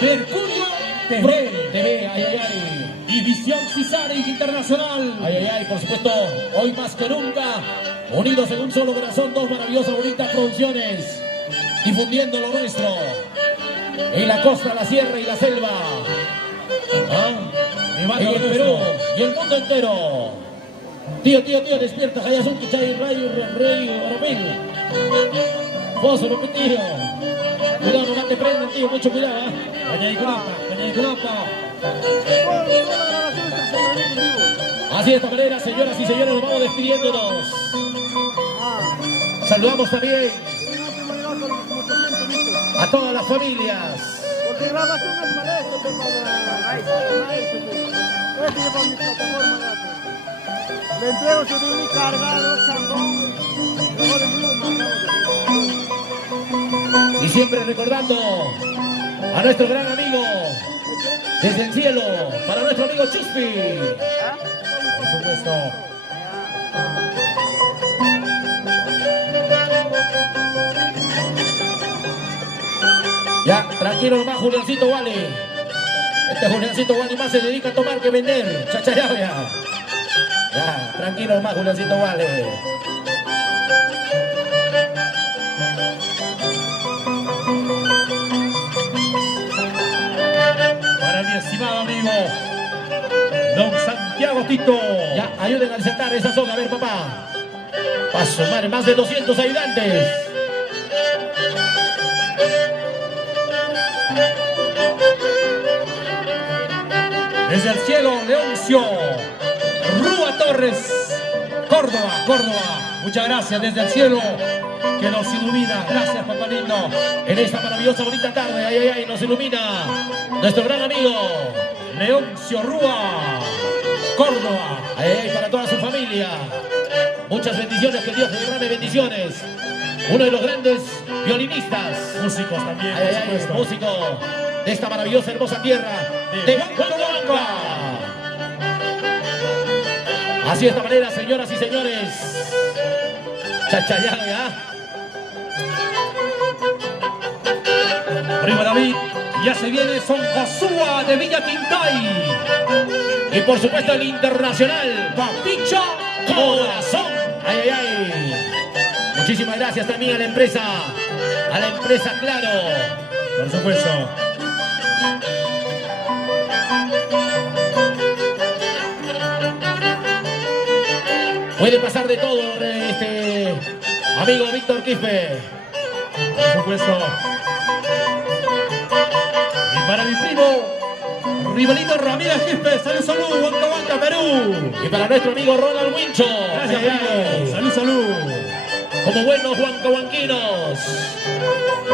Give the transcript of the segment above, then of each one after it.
Mercurio TV, ay, ay, ay. Y Visión Cisari Internacional. Ay, ay, ay, por supuesto, hoy más que nunca, unidos en un solo corazón, dos maravillosas, bonitas producciones, difundiendo lo nuestro, en la costa, la sierra y la selva, en el Perú y el mundo entero. Tío, despierta, Hayasun, Chay, Rayo, Rey, Oromil. Fósforo, mi tío. Cuidado, no te prenden, tío, mucho cuidado, Caña y Culapa. Así de esta manera, señoras y señores, nos vamos despidiéndonos. Saludamos también a todas las familias. Porque grabación es para esto, para mi plataforma. Le entrego su de cargado, chambón. Y siempre recordando a nuestro gran amigo desde el cielo, para nuestro amigo Chuspi. Por supuesto. Ya, tranquilo nomás, Juliancito Wally. Este Juliancito Wally más se dedica a tomar que vender. Chachayabia. Ya, tranquilo nomás, Juliancito Wally. Para mi estimado amigo Don Santiago Tito. Ya, ayuden a sentar esa zona, a ver, papá. Paso, madre, más de 200 ayudantes. Desde el cielo, Leoncio Rúa Torres, Córdoba. Muchas gracias desde el cielo que nos ilumina. Gracias, papá lindo. En esta maravillosa, bonita tarde, ay, ay, ay, nos ilumina nuestro gran amigo Leoncio Rúa, Córdoba. ay, ay, para toda su familia. Muchas bendiciones, que Dios le derrame bendiciones. Uno de los grandes violinistas, Músicos también, ay, por ay, ay, supuesto. músico de esta maravillosa, hermosa tierra de Huancahuanca. Así de esta manera, señoras y señores. Chachayaya. Primo David, ya se viene Son Josúa de Villa Quintay. Y por supuesto el internacional Papicho Corazón. Ay, ay, ay. Muchísimas gracias también a la empresa Claro. Por supuesto. Puede pasar de todo, amigo Víctor Quispe. Por supuesto. Y para mi primo Rivalito Ramírez Quispe, salud, Huancahuanca, Perú. Y para nuestro amigo Ronald Wincho. Gracias, Ay, ay, primo. ay. Salud. Como buenos huancahuanquinos,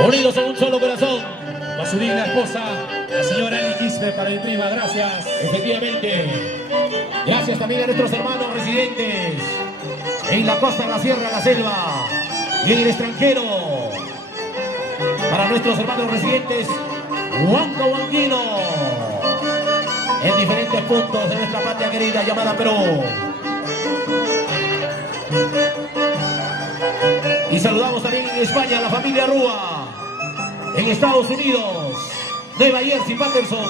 unidos en un solo corazón. Va a subir la esposa, la señora Eli Quispe, para mi prima, gracias. Efectivamente. Gracias también a nuestros hermanos residentes en la costa, en la sierra, en la selva y en el extranjero. Para nuestros hermanos residentes huancahuanquinos en diferentes puntos de nuestra patria querida llamada Perú. Y saludamos también en España a la familia Rúa. En Estados Unidos, Nueva Jersey, Patterson,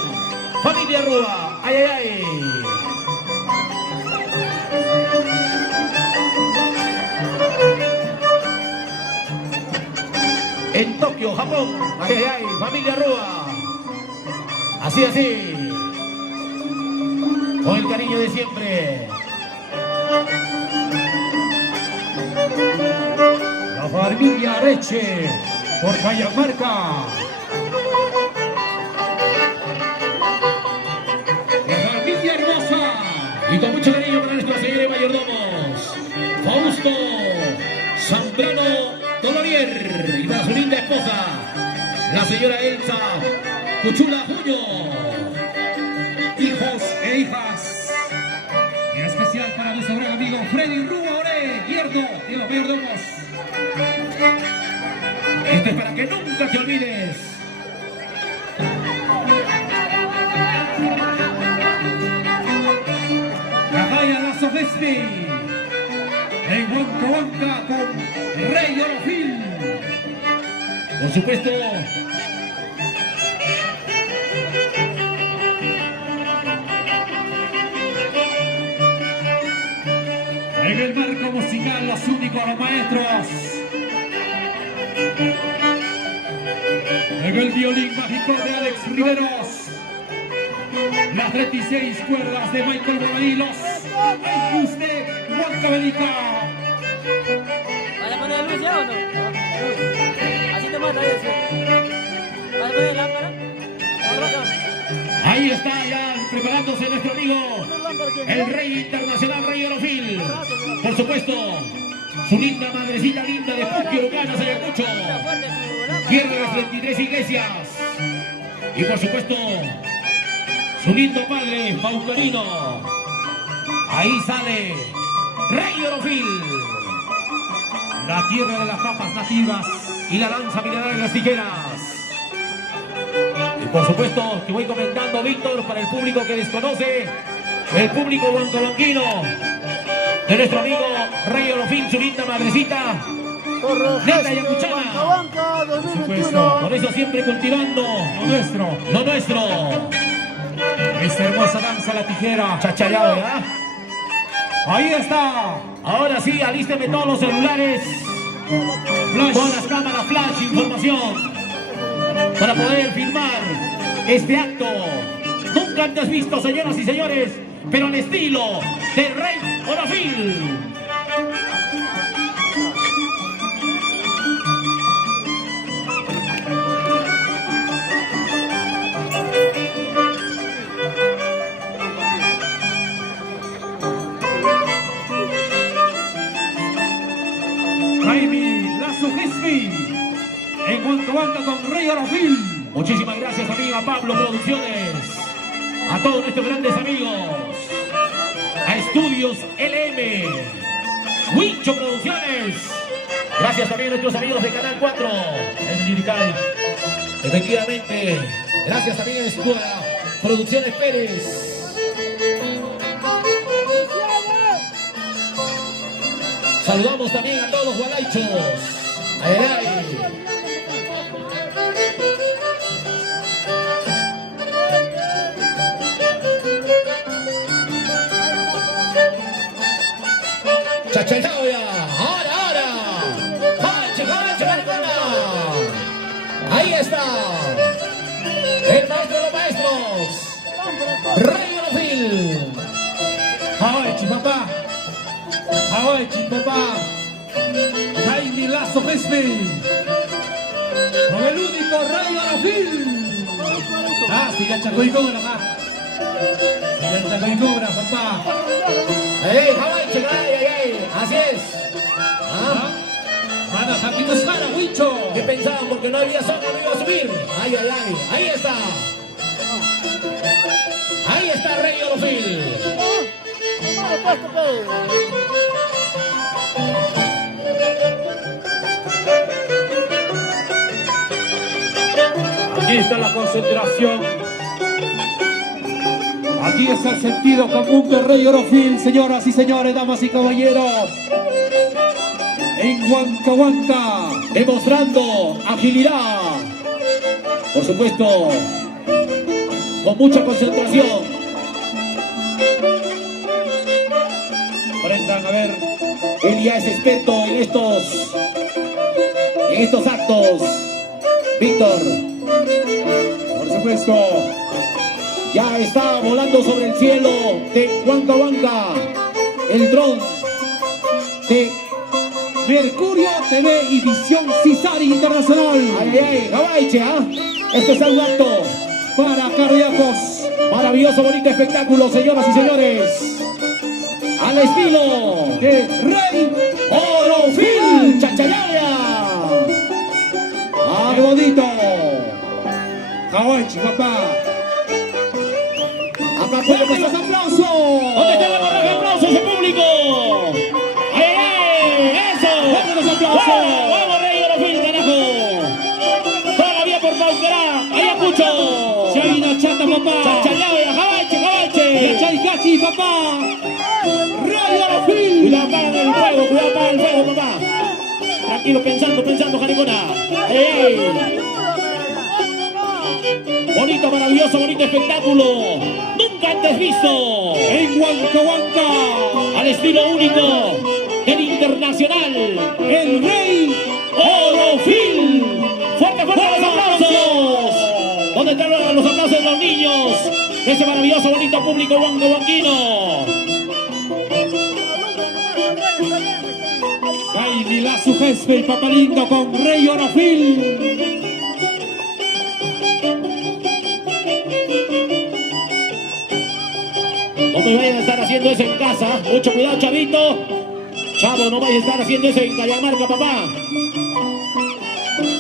familia Rúa. Ay, ay, ay. En Tokio, Japón. Ay, ay, ay, familia Rúa. Así, así. Con el cariño de siempre. La familia Areche, por Cajamarca. La familia hermosa. Y con mucho cariño para nuestra señora mayordomos. Fausto Zambrano Dolorier. Y para su linda esposa, la señora Elsa Cuchula Juño. Hijos e hijas. Y en especial para nuestro gran amigo Freddy Rúa Oré, yerno de los mayordomos. Esto es para que nunca te olvides. Cajaya Lazo Vespi. En Huancahuanca con Rey Orofil. Por supuesto, En el marco musical, los únicos, los maestros. En el violín mágico de Alex Riveros. Las 36 cuerdas de Michael Bobadillos. Aikus de Huancavelica. ¿Vas a poner luz ya o no? Así te mata eso. ¿Vas a poner lámpara? Ahí está ya preparándose nuestro amigo, el rey internacional, Rey Orofil. Por supuesto, su linda madrecita linda de Puqui, Uruguayana, Ayacucho. Tierra de las 33 iglesias. Y por supuesto, su lindo padre, Paucarino. Ahí sale Rey Orofil. La tierra de las papas nativas. Y la danza milenaria de las tijeras. Y por supuesto que voy comentando, Víctor, para el público que desconoce, el público huancahuanquino, de nuestro amigo Rey Orofil, su linda madrecita, linda yacuchana. Huancahuanca 2021. Por eso siempre cultivando Lo nuestro. lo nuestro. Esta hermosa danza, la tijera. Chachayado, ¿verdad? Ahí está. Ahora sí, alísteme todos los celulares, Flash. todas las cámaras flash, información, para poder filmar este acto nunca antes visto, señoras y señores, pero al estilo de Rey Orofil. Jaime Lazo Gespi. En Huancahuanca con Rey Orofil. Muchísimas gracias, amiga Pablo Producciones, a todos nuestros grandes amigos, a Estudios LM, Huicho Producciones, gracias también a nuestros amigos de Canal 4, el Lirical, efectivamente, gracias también a Escuela Producciones Pérez. Saludamos también a todos los gualaichos. Ay, ay. Chachayao ya. Ahora. Panche, maricona. Ahí está. El maestro de los maestros. Rey Orofil. Hawaii, chipapá. Hawaii, chipapá. Jaime Lazo Gespi. Con el único Rey Orofil. Ah, siga Chaco y Cobra, papá. Siga Chaco y Cobra, papá. ¡Ey, Hawaii, chica! ¡Ey! Así es. ¿Ah? Para Jaquito Sara, Huicho. ¿Qué pensaban? Porque no había zona, no iba a subir. ¡Ay, ay, ay! ¡Ahí está! ¡Ahí está Rey Orofil! Aquí está la concentración. Aquí está el sentido común de Rey Orofil, señoras y señores, damas y caballeros. En Huancahuanca, Demostrando agilidad. Por supuesto, con mucha concentración. aprendan a ver. Él ya es experto en estos actos. Víctor, Por supuesto, ya está volando sobre el cielo de Huancahuanca el dron de Mercurio TV y Visión Cisari Internacional. Hawaii, este es un acto Para cardíacos. maravilloso, bonito espectáculo, señoras y señores, al estilo De Rey Orofil Chachayaya. Arbolito. Hawaii, papá. Acá puede ¡Fuerte los pasar. aplausos! ¿Dónde está la barra de aplausos, el público? ¡Ay, ay! ¡Eso! ¡Fuerte los aplausos! ¡Vamos, vamos, Rey Orofil, carajo! Todavía por Paucará, Ayacucho. Chaina Chata, papá. Chachayaya, Jabache. Chaicachi, papá. Rey Orofil. Cuidado, apagan el fuego, cuidado, apagan el fuego, papá. Tranquilo, pensando, Jaricona. ¡Ey! Bonito, maravilloso, bonito espectáculo. Nunca nunca antes visto. En Huancahuanca, Al estilo único del Internacional. el rey Orofil. Fuerte, fuerte los aplausos. ¿Dónde están los aplausos de los niños? Ese maravilloso, bonito público huancahuanquino. Jaime Lazo Gespe y Papalindo con Rey Orofil. No me vayan a estar haciendo eso en casa. Mucho cuidado, chavito. Chavo, no vayas a estar haciendo eso en Cajamarca, papá.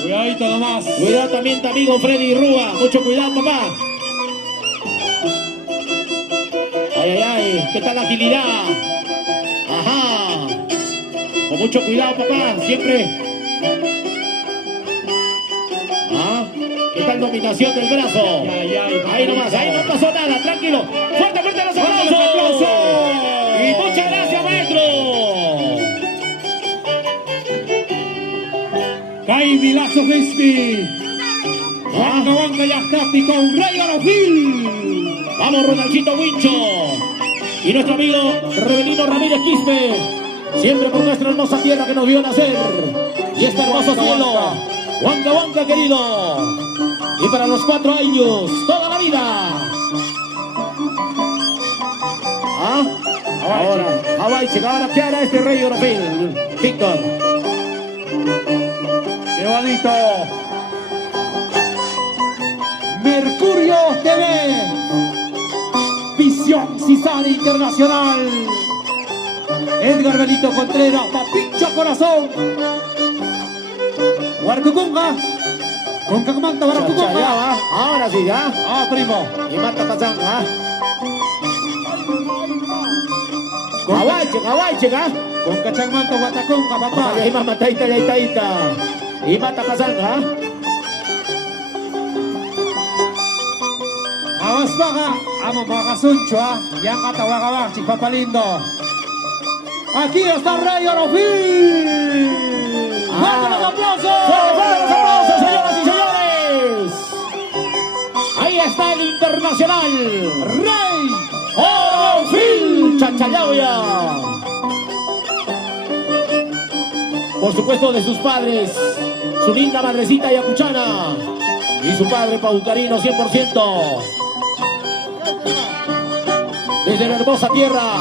Cuidadito nomás. Cuidado también tu amigo Freddy Rúa. Mucho cuidado, papá. Ay, ay, ay. ¿Qué tal la agilidad? Ajá. Con mucho cuidado, papá. Siempre. ¿Ah? ¿Qué tal dominación del brazo? Ay, ay, Ahí nomás, ahí no pasó nada. Tranquilo. Fuerte, fuerte los aplausos. Y muchas gracias, maestro. Jaime Lazo Gespe. ¿Ah? Huancahuanca y Ascapi con Rey Orofil. Vamos, Ronaldito Wincho. Y nuestro amigo Rebelino Ramírez Quispe. Siempre por nuestra hermosa tierra que nos vio nacer. Y este hermoso cielo. Huancahuanca, querido. Y para los 4 años, toda la vida. ¿Ah? Ahora, Hawaii, chica. Ahora, ¿qué hará este Rey Orofil? Víctor. ¡Qué bonito! Mercurio TV. Visión Cisal Internacional. Edgar Benito Contreras, Papincho Corazón. Huarcucunga. Con Cacamanta, Ya Huarcucunga. va. Ahora sí, ya. Ah, primo. Y mata Pazán, ¿ah? Con Hawaii, chica. Con Cachagmanta, Huatacunga, papá. Ahí más mataita, y mata pasanga. Awas baga, amo bagasuncho, yang kata wagawak, si Papalindo. Aquí está Rey Orofil. ¡Fuerte los aplausos! ¡Fuerte los aplausos, señoras y señores! Ahí está el Internacional. Rey Orofil Chachayauya. Por supuesto de sus padres, su linda madrecita yacuchana y su padre paucarino 100%. Desde la hermosa tierra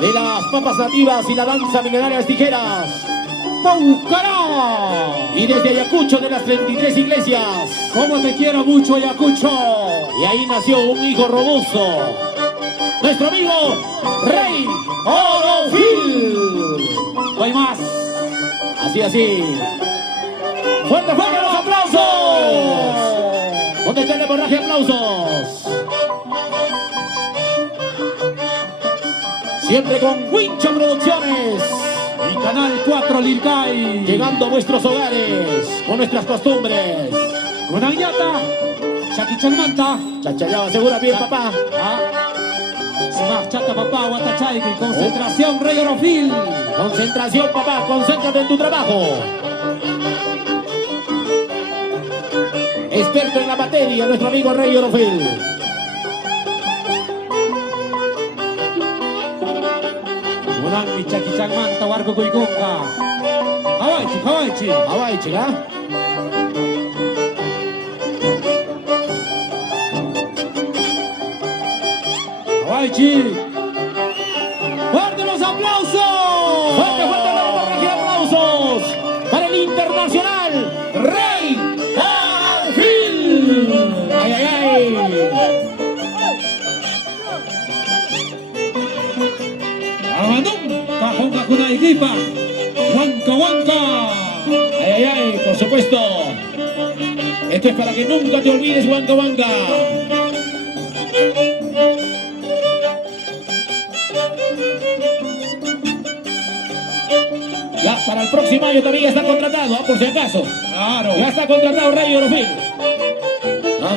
de las papas nativas y la danza mineraria de tijeras. Paucará. Y desde Ayacucho de las 33 iglesias. Como te quiero mucho, Ayacucho. Y ahí nació un hijo robusto. Nuestro amigo Rey Orofil. No hay más. Así, así. ¡Fuerte, fuerte los aplausos! ¿Dónde está el hemorragia de aplausos? Siempre con Wincho Producciones. Y Canal 4 Lircay. Llegando a vuestros hogares con nuestras costumbres. Con Añata. Chaquichalmanta. Chachayaba, segura bien, papá. Smart Chata, papá, Guatachaique. Concentración, Rey Orofil. Concentración, papá, concéntrate en tu trabajo. Experto en la materia, nuestro amigo Rey Orofil. Unang Chaquichalmanta, Huarco Cuiconga. Hawaichi. Hawaii, chica. Hawaichi. ¡Fuerte los aplausos! Fuerte, fuerte para el hemorragia de aplausos. Para el Internacional, Rey Orofil. Ay, ay, ay. Amanung, Cajonga Kunaigipa. Huancahuanca. Ay, ay, ay, por supuesto. Esto es para que nunca te olvides, Huancahuanca. Ya para el próximo año también ya está contratado, por si acaso. Claro. Ya está contratado Rey Orofil. ¿Ah?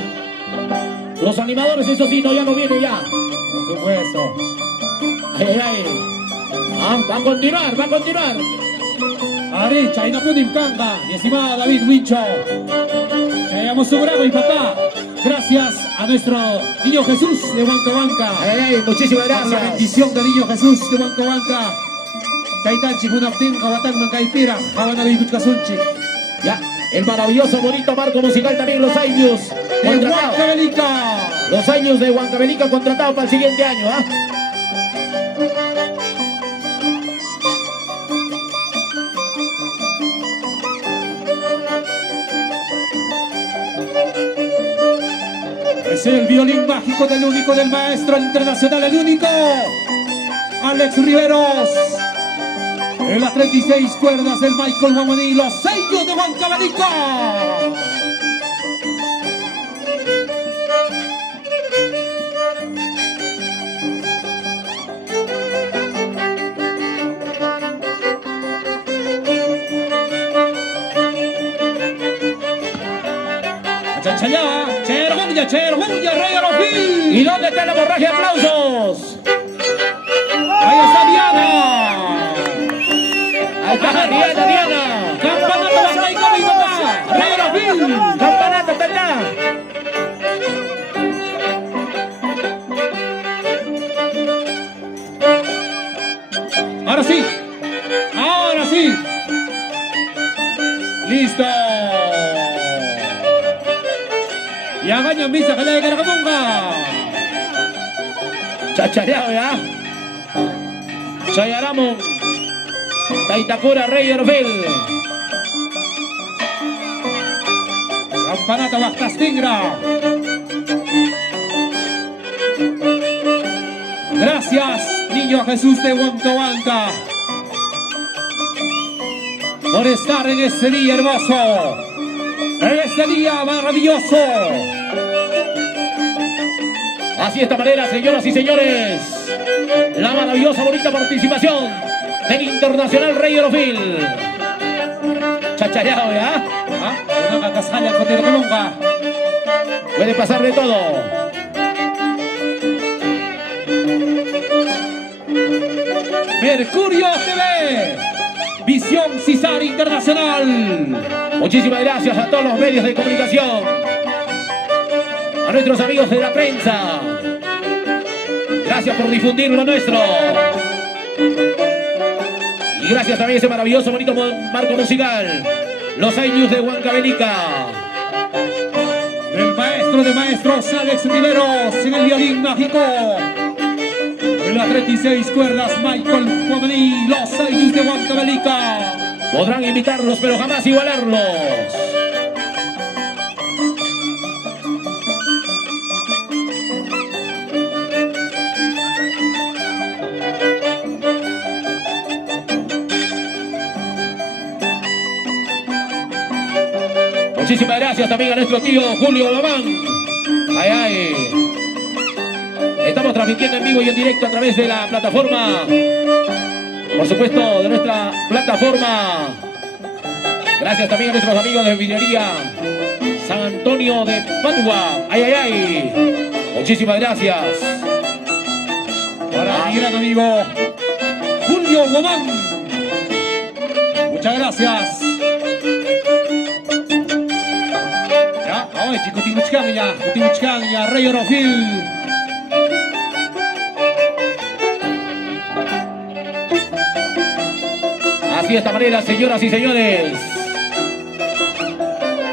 Los animadores, eso sí, no, ya no vienen ya. Por supuesto. Ay, ay, ay. Ah, va a continuar, va a continuar. Ari, Chaina Pudim Kanga. Y estimada David Wincho. Llegamos su bravo y papá. Gracias a nuestro Niño Jesús de Huancabanca. Ay, ay, muchísimas La gracias. bendición del Niño Jesús de Huancabanca. Kaitanchi Munaptin, Jawatán Mancaipira, Javanari Buchkasunchi. Ya, el maravilloso, bonito marco musical también los años De contratados. Huancavelica. Los años de Huancavelica contratados para el siguiente año, ¿ah? Es el violín mágico del único, del maestro internacional, el único, Alex Riveros. En las 36 cuerdas del Michael Guamaní, los sellos de Huancavelica. Chachayá, Cherhuya, Rey Arofí. ¿Y dónde está la hemorragia de aplausos? Ahí está Diana. Ahí está Diana. Campanato Huancaico, mi papá. Rey Arofí. Campanata, está allá. Ahora sí. Ahora sí. Listo. Ya ganyan bisa kalay ka nakamunga. Chachareado, ¿ya? Chayaramon. Taitacura, Rey Orfel. Campanata Huactas Tingra. Gracias, Niño Jesús de Huancabanca, por estar en este día hermoso, en este día maravilloso. Así de esta manera, señoras y señores, la maravillosa, bonita participación del Internacional Rey Orofil. Chachareado, ¿ya? Una catasalla con el Colunga. Puede pasar de todo. Mercurio TV, Visión Cisar Internacional. Muchísimas gracias a todos los medios de comunicación, a nuestros amigos de la prensa. Gracias por difundir lo nuestro. Y gracias también a ese maravilloso, bonito marco musical, los años de Huancavelica. El maestro de maestros, Alex Riveros, en el violín mágico. En las 36 cuerdas, Michael Guamaní, los años de Huancavelica. Podrán imitarlos, pero jamás igualarlos. Muchísimas gracias también a nuestro tío Julio Babán. Ay, ay. Estamos transmitiendo en vivo y en directo a través de la plataforma, por supuesto, de nuestra plataforma. Gracias también a nuestros amigos de Villería San Antonio de Padua. Ay, ay, ay. Muchísimas gracias. Para mi gran amigo Julio Guamán. Muchas gracias. Ya, hoy Chicutimuchcán ya, Rey Orofil. Así de esta manera, señoras y señores,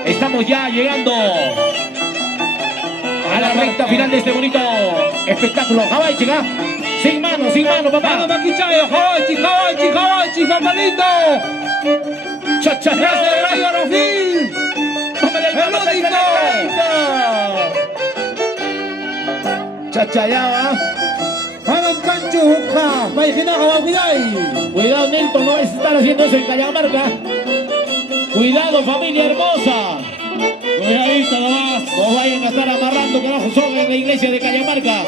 estamos ya llegando a la recta final de este bonito espectáculo. Hawái, chica. Sin mano, papá. Vamos, Maquichayo, Hawaii, papá lindo. Chachareado. Gracias, Rey Orofil. Chachayaba. Vamos, Pancho, Juja, Paijina, Hawaii. Cuidado, Nelton, no vas a estar haciendo eso en Cajamarca. Cuidado, familia hermosa. Cuidadito nomás. No vayan a estar amarrando carajo son en la iglesia de Cajamarca.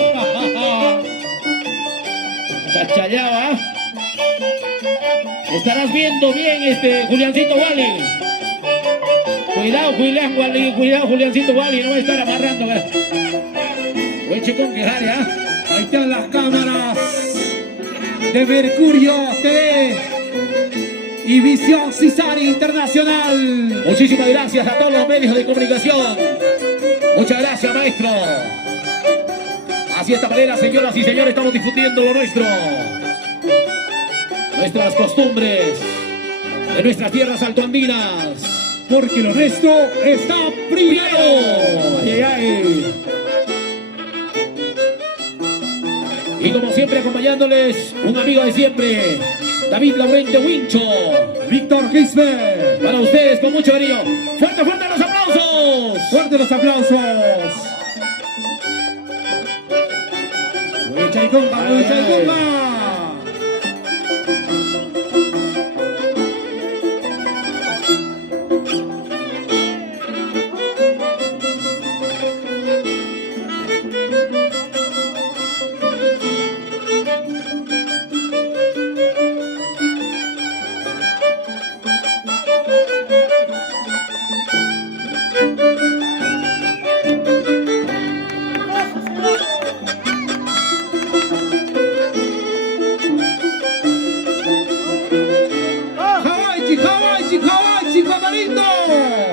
Chachayaba. Estarás viendo bien Juliancito Wally. Cuidado, Juliancito Wally, no va a estar amarrando. Buen chicón que jale, ¿ah? Ahí están las cámaras de Mercurio TV y Visión Cisar Internacional. Muchísimas gracias a todos los medios de comunicación. Muchas gracias, maestro. Así de esta manera, señoras y señores, estamos difundiendo lo nuestro. Nuestras costumbres de nuestras tierras altoandinas. Porque lo nuestro está primero. Ay, ay, ay. Y como siempre, acompañándoles, un amigo de siempre, David Laurente Wincho. Víctor Gisbert. Para ustedes, con mucho cariño. ¡Fuerte, fuerte los aplausos! Fuerte los aplausos. Mucha y compa, mucha y compa.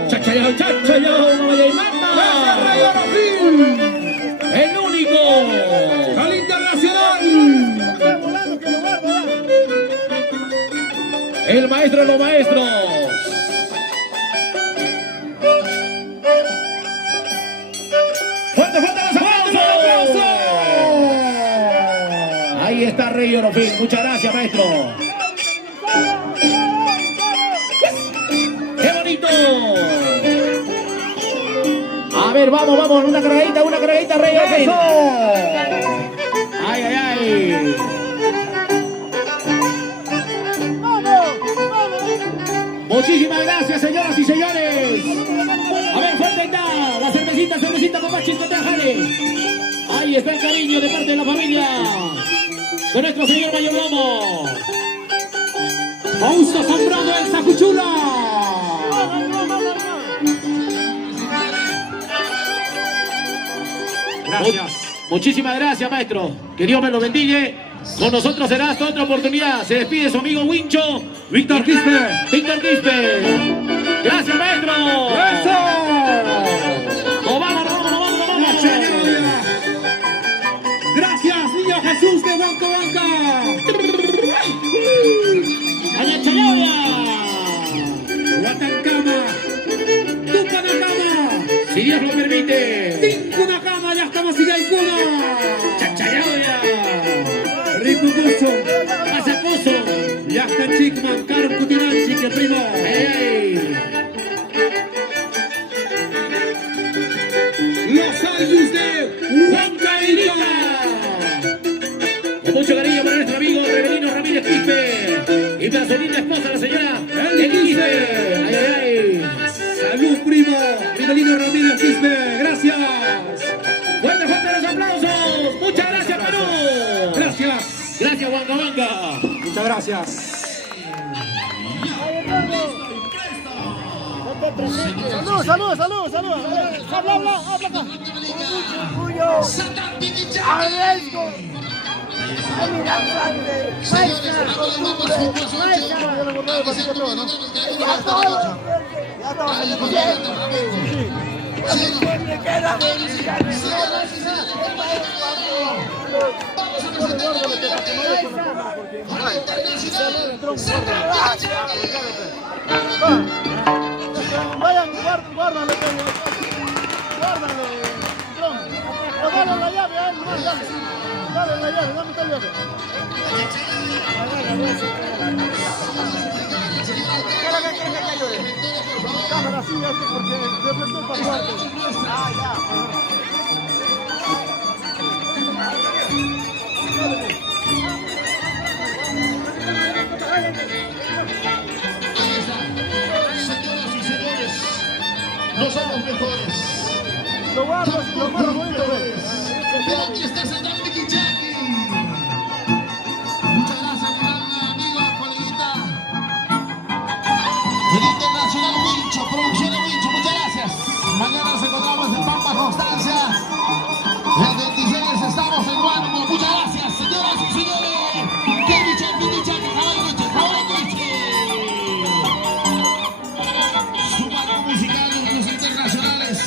Chachayao, chachayao, mamaya y mama. El único. Al internacional. El maestro de los maestros. ¡Fuerte, fuerte los aplausos! Ahí está Rey Orofín. Muchas gracias, maestro. ¡Qué bonito! A ver, vamos, vamos. Una cargadita, Rey Orofín. ¡Ay, ay, ay! Muchísimas gracias, señoras y señores. A ver, fuerte está. La cervecita, papá, chiscoteajale. Ahí está el cariño de parte de la familia de nuestro señor mayordomo. Fausto Zambrano del Sacuchula. Gracias. Muchísimas gracias, maestro. Que Dios me lo bendiga. Con nosotros será hasta otra oportunidad. Se despide su amigo Wincho. Víctor Gisbert. Víctor Gisbert. Gracias, maestro. ¡Eso! ¡Nos vamos! Gracias, niño Jesús de Huancabanca. ¡Allá, Chayabia! Huatancama. Tucanacama. Si Dios lo permite. Tincunacama, ya estamos en Gaicuna. ¡Chachayabia! Ricucuso. ¡Pasacoso! Ya está Chicman, Caro Cutinanchi, que primo. ¡Ey! Los Ayus de Huancaína. Con mucho cariño para nuestro amigo Rebelino Ramírez Quispe y para su linda esposa, la señora Eli Quispe. ¡Ay, ay, ay! Salud, primo. Rebelino Ramírez Quispe. Gracias. ¡Fuerte, fuerte los aplausos! ¡Muchas gracias, Perú! Gracias. ¡Gracias, Huancabanca! Muchas gracias. Salud. Habla acá. Orgullo. Arriesgo. Vayan, guárdalo. Dale la llave, dale la llave, dame esta llave. ¿Qué es lo que quieres que te ayude? Cámara, sí, porque reflector para cuarto. Ya. No somos mejores. Lo guardo bonito. Pero aquí está Santana Miquichaki. Muchas gracias, mi gran amiga, coleguita. El Internacional Wincho, producción de Wincho, muchas gracias. Mañana nos encontramos en Pampa Constancia. El 26 estamos en Guarmo. Muchas gracias, señoras y señores. Que Miquichaki, Hawaii Michi. Su marco musical, los internacionales.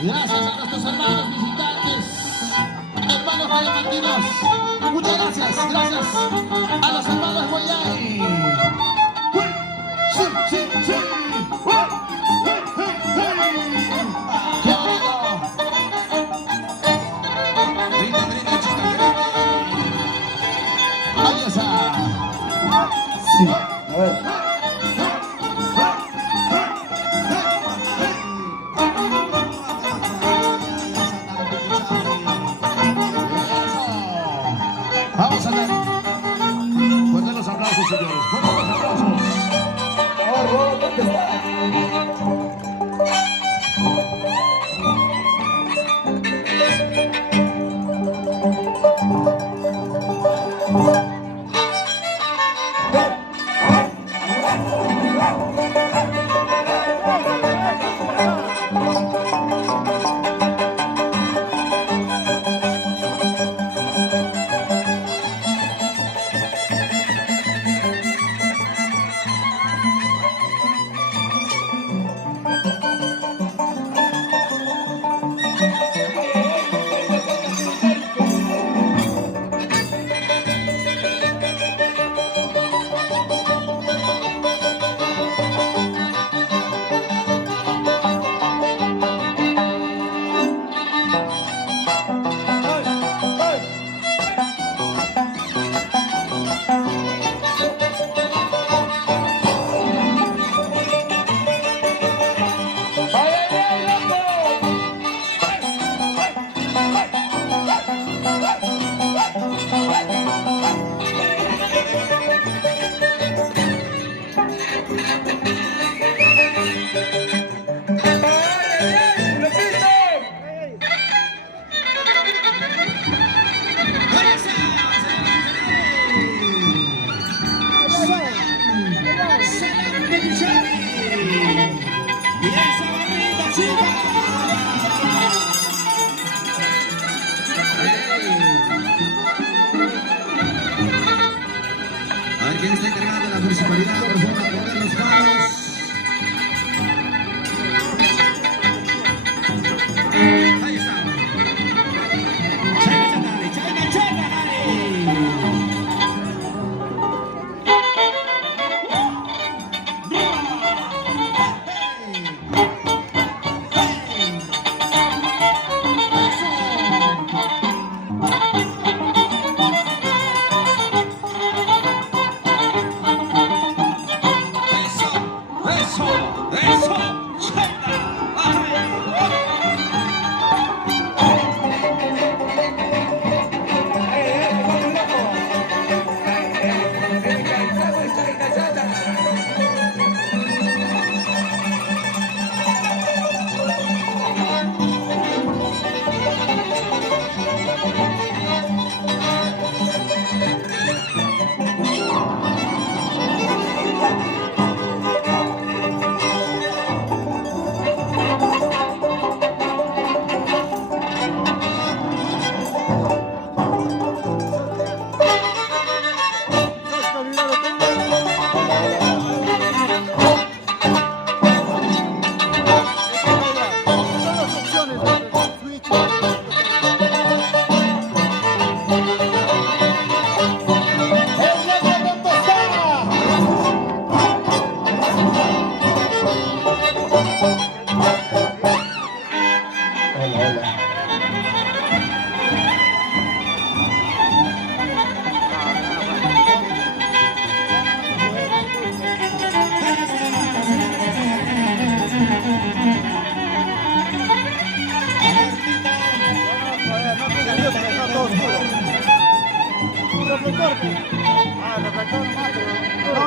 Gracias a nuestros hermanos visitantes, hermanos palomatinos. Muchas gracias, gracias a los hermanos Guayay. Sí, sí, sí. ¡Qué bonito! Brinda, brinda, chicas, brinda. Ahí está. Sí, a ver. Vamos a dar fuerte los aplausos, señores. Fuerte los aplausos. Ahora, ¿dónde está? A ver quién está encargado de la municipalidad, por favor, a poner los palos. Ahí está. Chaca, Dale.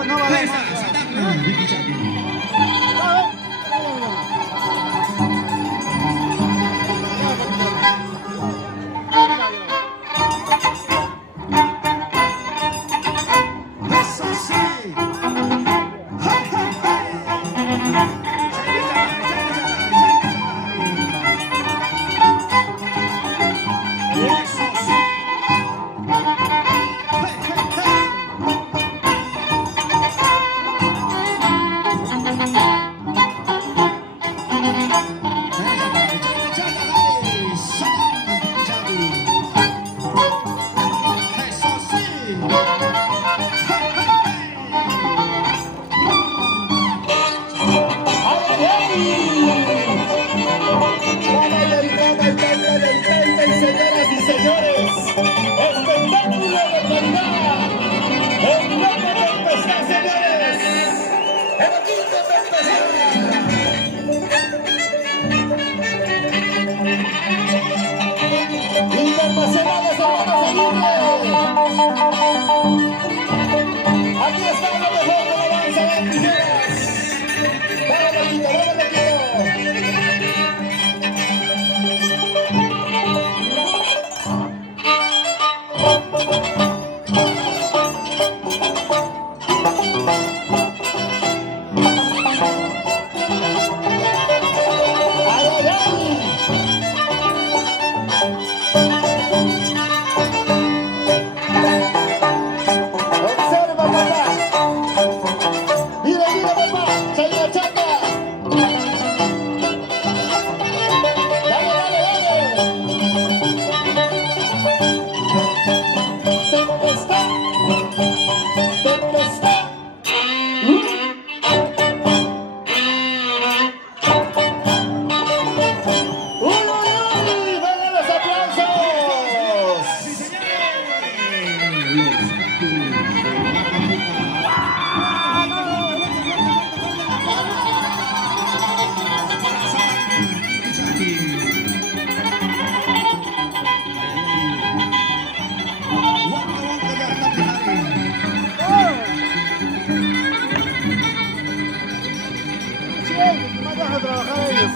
No va a haber aquí está lo mejor de la danza de tijeras. Vamos, Loquito. No deja trabajar ellos.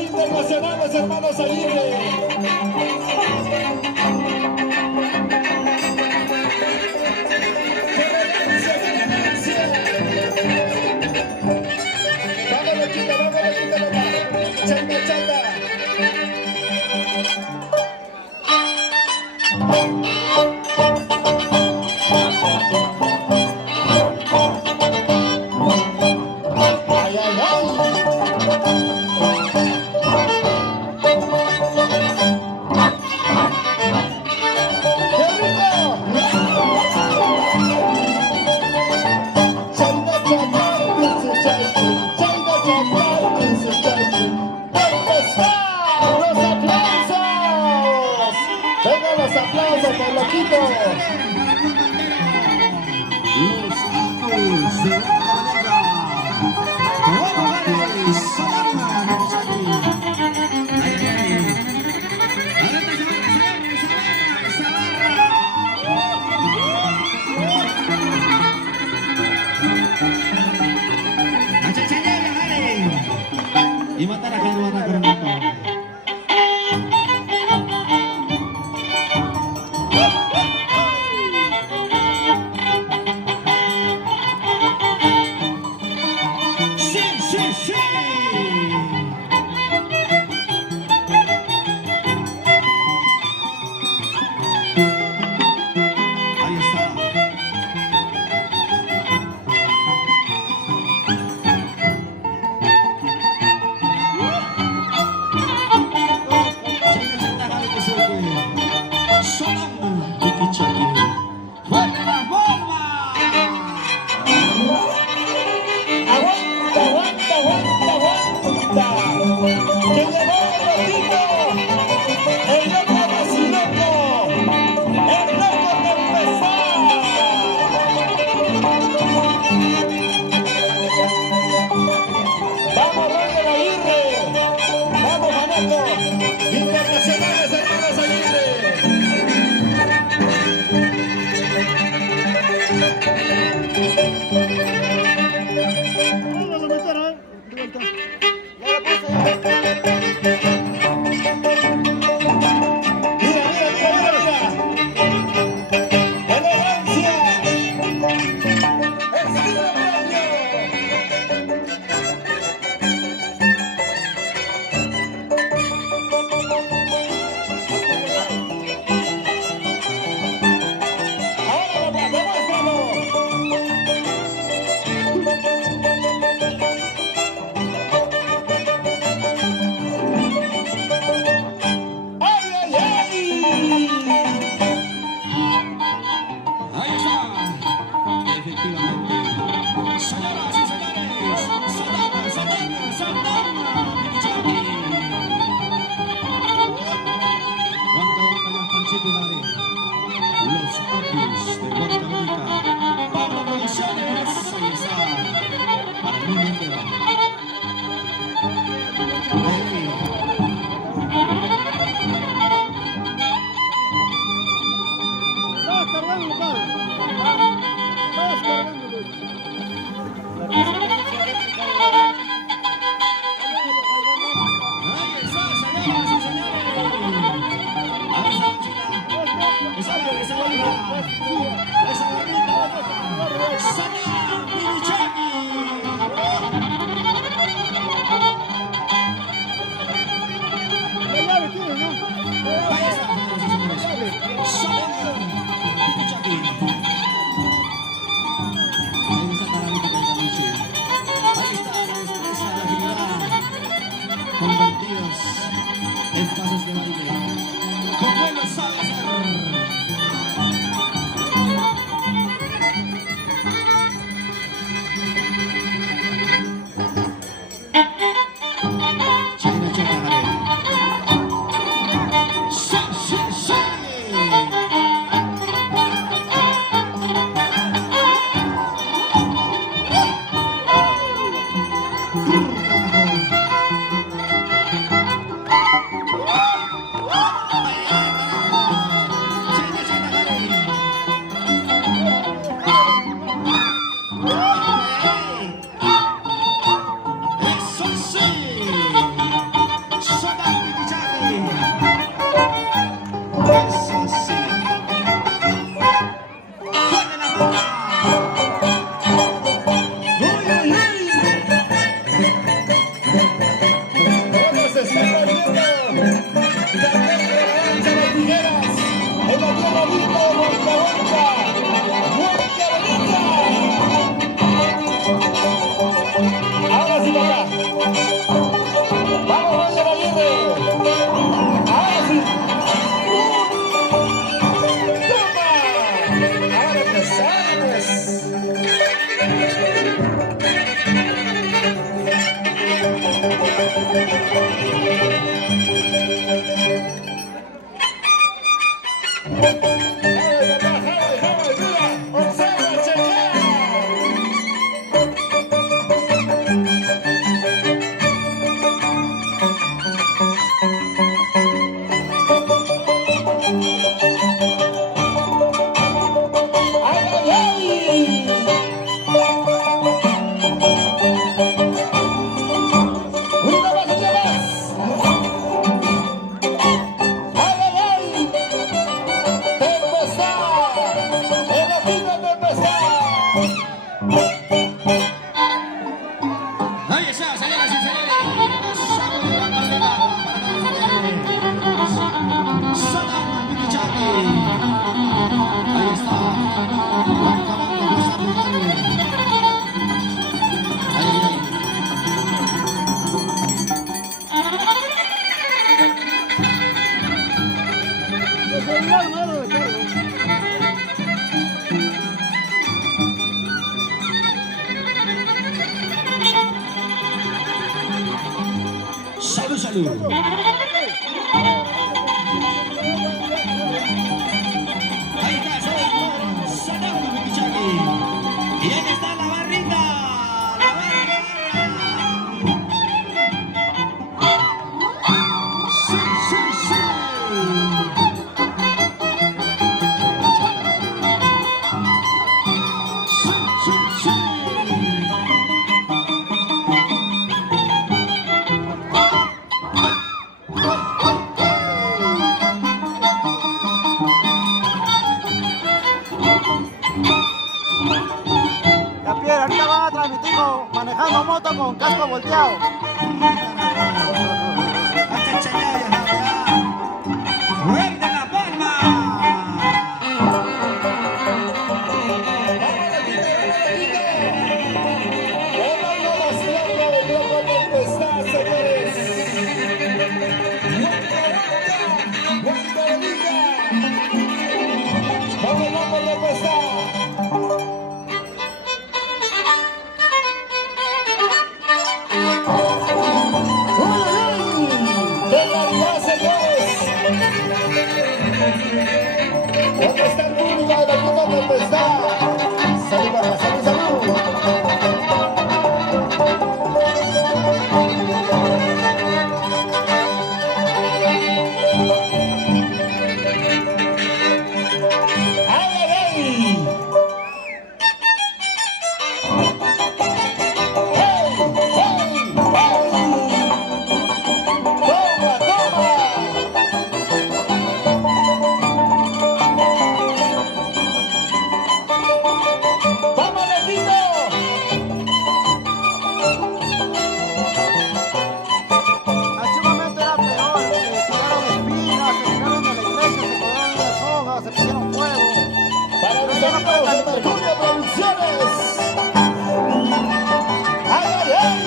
Internacionales, hermanos Aguirre. ¡Qué elegancia, qué elegancia! ¡Vámonos, quita, nomás! ¡Changa, changa! ¡Ay, ay, ay! Los aplausos por Loquito. Los Apus de y matar a Carlos. Internacionales, hermanos Aguirre. Vuelve a meter, de vuelta. Ya la puse. Mira, mira, mira, mira, mira. Elegancia. Estilo propio. Ahora, papá, demuéstralo. ¡Ay, ay, ay! Ahí está. Efectivamente. Señoras y señores, Santana, Pichichaki. Huanca ya están chipinari. Los Apus de Huancavelica. Pablo Producciones. Ahí está. Para el mundo entero. Ahí. Estabas cargando, padre. Estabas cargando, Luis. Ahí está, señoras y señores. Ahí está, chica. Sale que se vuelva. Esa gordita. Sonia Milichaki. La llave tiene, ¿no? Ahí está, Sonia Milichaki. Ahí está Taramita Cantamichi. Ahí está la destreza, la agilidad. Convertidos en pasos de baile. Con buenos Salazar. China Chocagare. Sí, sí, sí. Ahora sí, papá. Vamos, Roger Aguirre. Ahora sí. ¡Toma! Ahora empezamos. Observa, chequea. Ahí está, señoras y señores. Saludos a la bandera para Sonia Milichaki. Ahí está. Acabando de saludar. Ahí. Salud, salud. Ahí está, Sonia Milichaki. Y ahí está la barriga. La barriga. Sí, sí, sí. Sí, sí, sí. Ya Pierre, ahorita van a transmitir manejando moto con casco volteado. ¡Fuerte la palma! ¿Dónde está el público de la Quinta Tempestad? Salud, papá, salud, salud. ¡Ay, ay, ay! ¡Toma, toma! se pusieron fuego. Para los amigos de Mercurio Producciones. ¡Ay, ay, ay!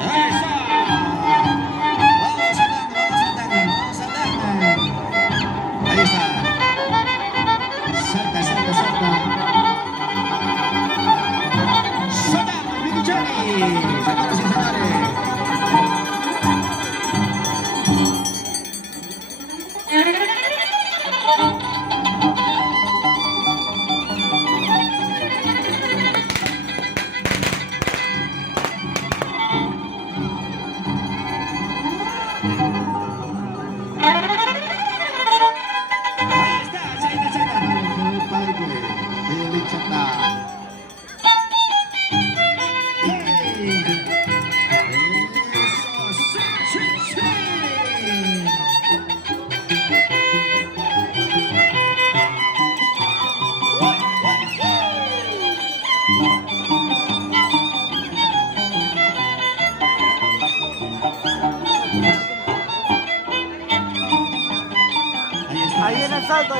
Ahí está. Vamos a darle, vamos a darle. Ahí está. Salta, salta, salta. Salta, Big Johnny. Señoras y señores. Ahí viene el salto,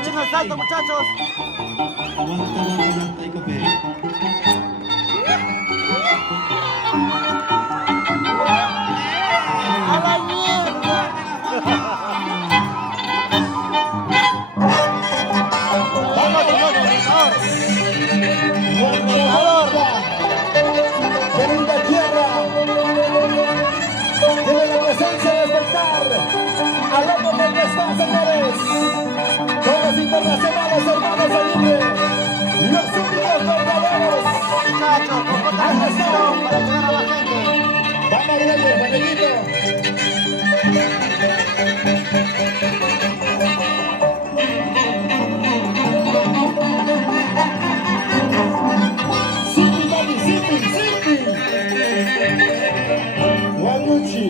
muchachos. Aguanta, aguanta, ahí copé. ¡A la mierda! Querida tierra, tiene la presencia de despertar al hombre donde está, señores, con los internacionales hermanos de Libre, los únicos verdaderos. Muchachos, con contaminación para llegar a la gente. Vamos, Grande, Manejito. Sipi, mami, sipi, sipi. Guanucci.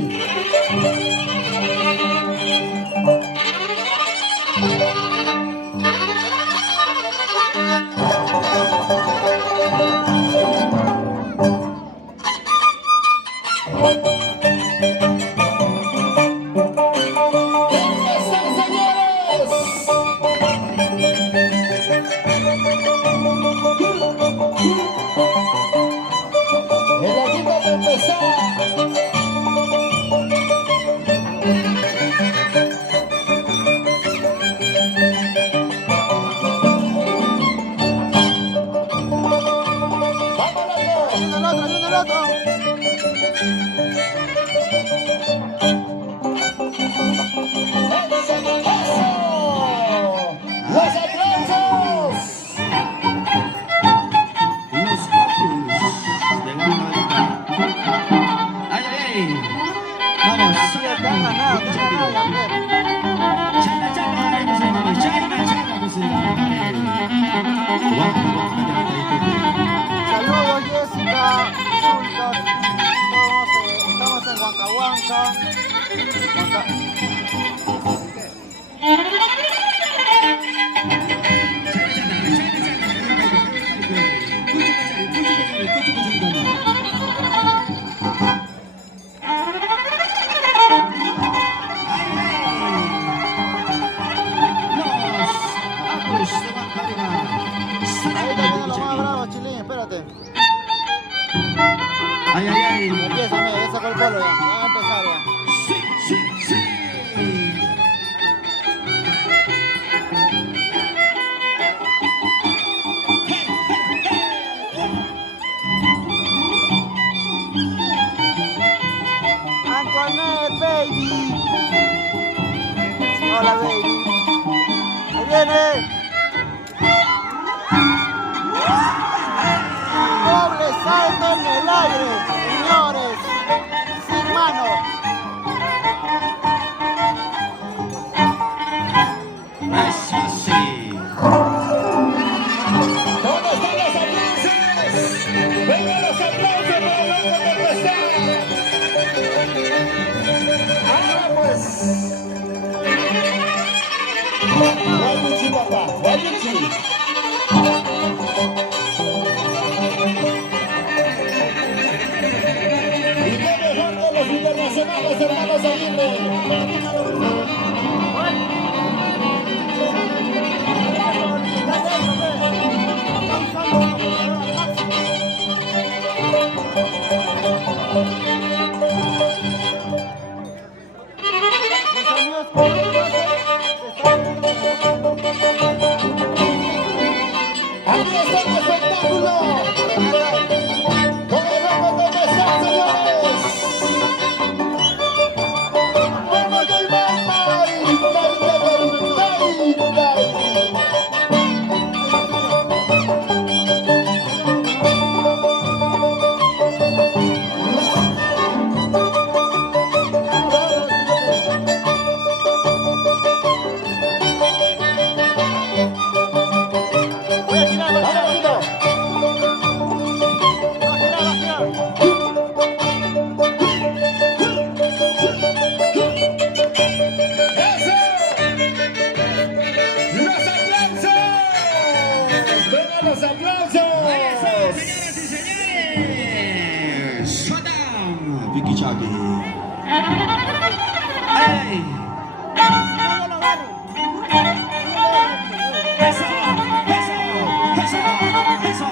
¿Dónde están, señores? El equipo de empezar. ¡Vámonos! Ahí viene el otro, ahí viene el otro. ¡Los aplausos! Los Cactus de Guanajuato. ¡Ay, ay, ay! ¡Vamos! Tengan ganado, Javier. ¡Chana, chana! ¡Chana, chana! Saludos, Jessica, Zulka. Estamos en Huancahuanca. Ahí está viendo lo más bravo, Chilín, espérate. ¡Ay, ay, ay! Empieza, mira, ya sacó el polo ya. Ya va a empezar ya. ¡Sí, sí, sí! Antoinette, baby. Hola, baby. Ahí viene. Doble salto en el aire, señores. Sin mano. ¡Eso sí! ¿Dónde están los aplausos? ¡Vengan los aplausos para el hombre que está! ¡Ah, pues! Guanucci, papá. Aquí está el espectáculo. Con el loco de Pesar, señores. Vamos del mapa. ¡Los aplausos! Señoras y señores, Showdown, Vicky Chaki. ¡Ey! ¡Eso! ¡Eso! ¡Eso! ¡Eso!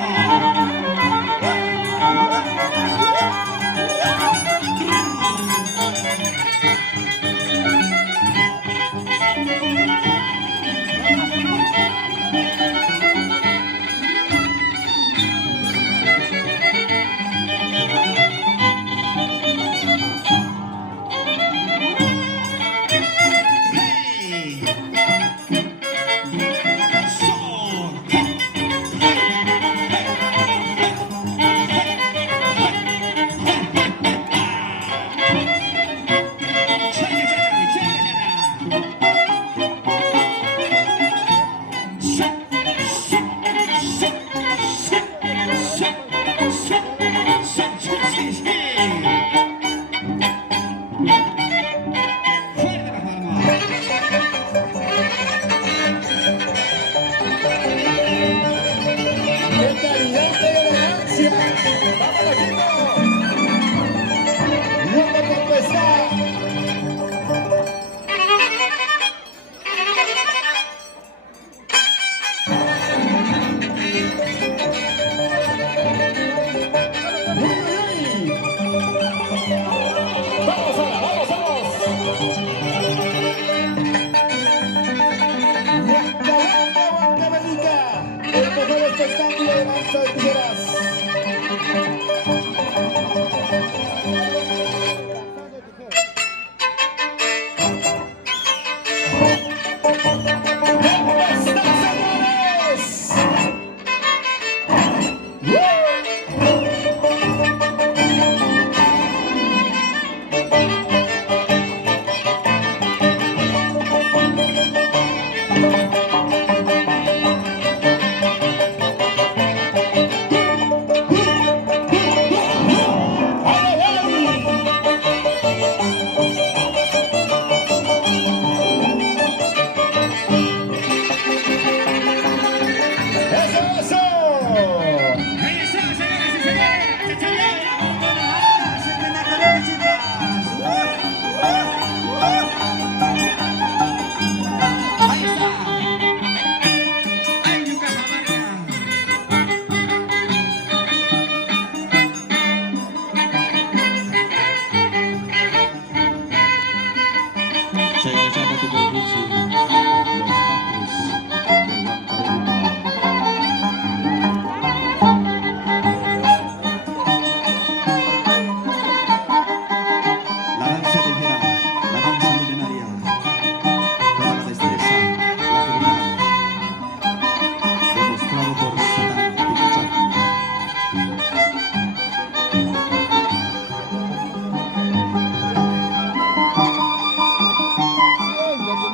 Espectáculo de danza de tijeras.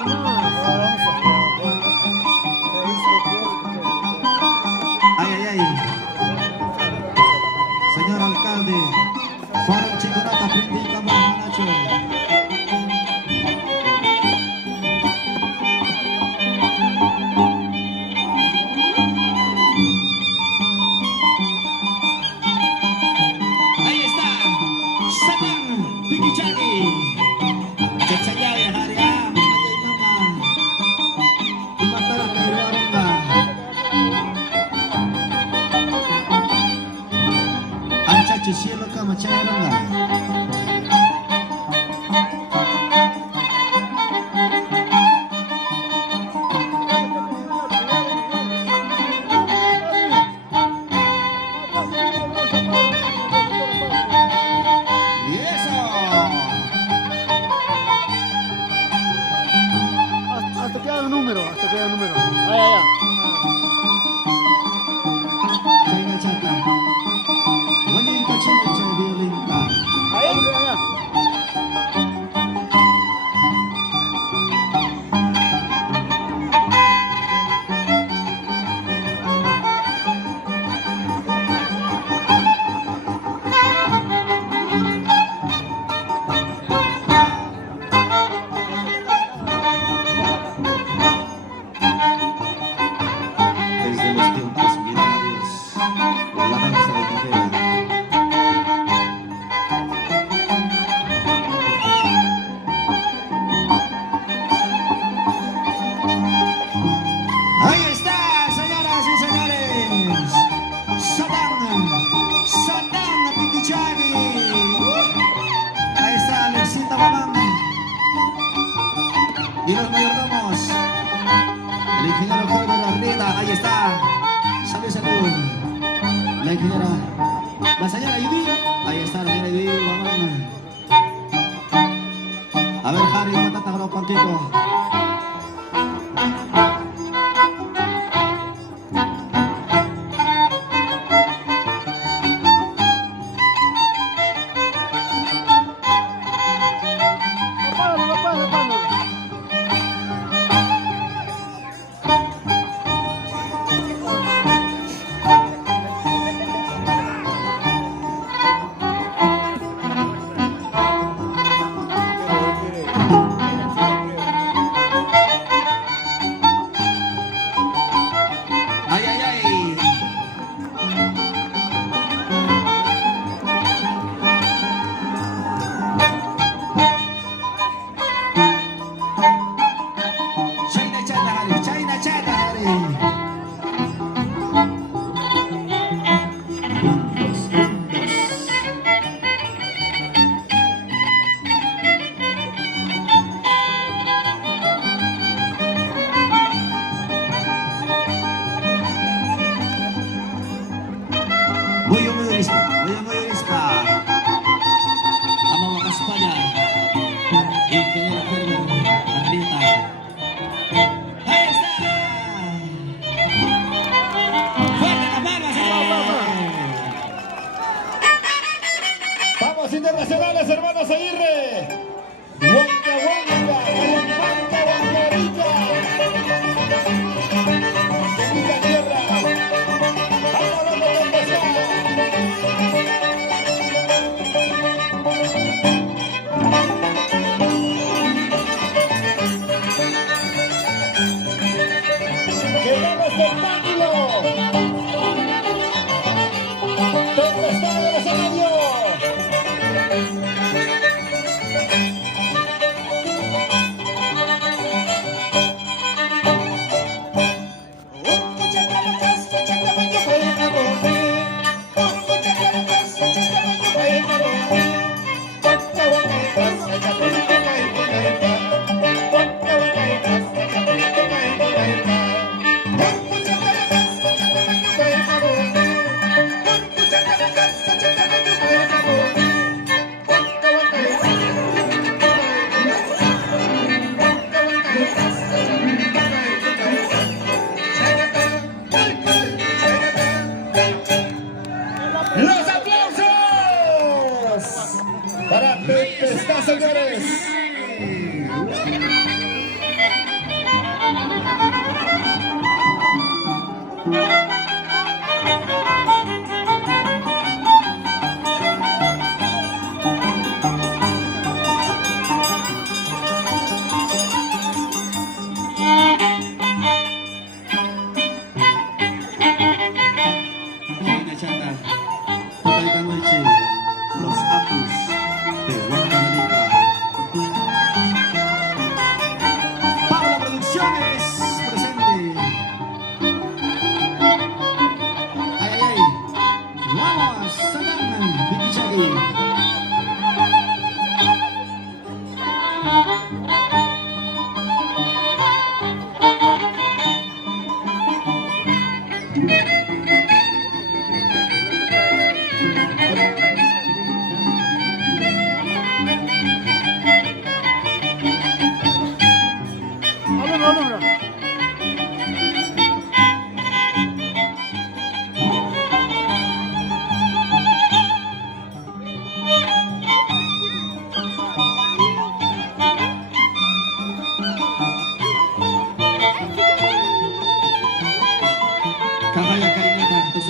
Venga, número, hasta que haya número. Allá. China chata. Wanita china cha violinta. Allá. Desde los tiempos milenarios, la danza de tijera. Ahí está, señoras y señores. Satán Piquichagui. Ahí está Alexita Mamán. Y los mayordomos. El ingeniero Jorge Arrieta, ahí está. Salud. La ingeniera, la señora Yudí. Ahí está la señora Yudí, mamá. A ver, Harry, matata con Pantito. Papá.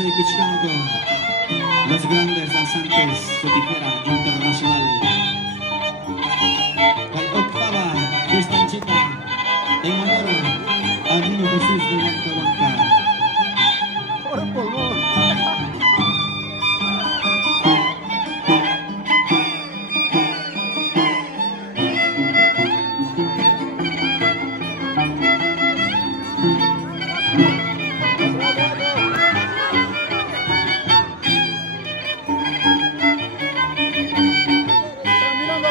escuchando los grandes danzantes de tijera internacional. La octava distancita en honor al niño Jesús de Huancahuanca. Por polvo.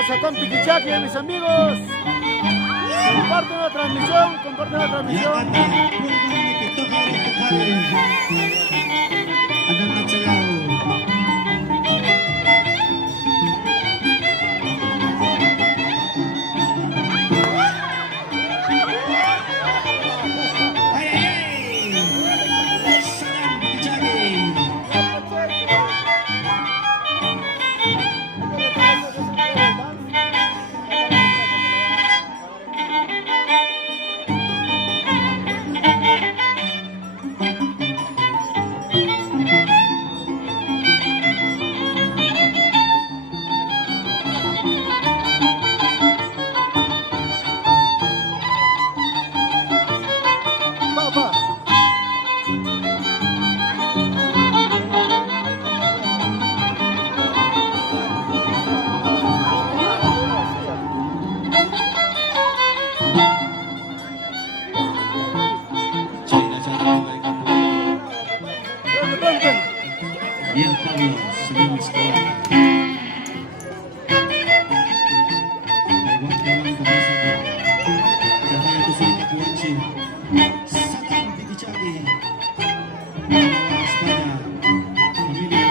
Satán Piquichaqui, mis amigos. Comparten la transmisión, comparten la transmisión. Bien, Pablo, seguimos con Satán Piquichaqui, España, familia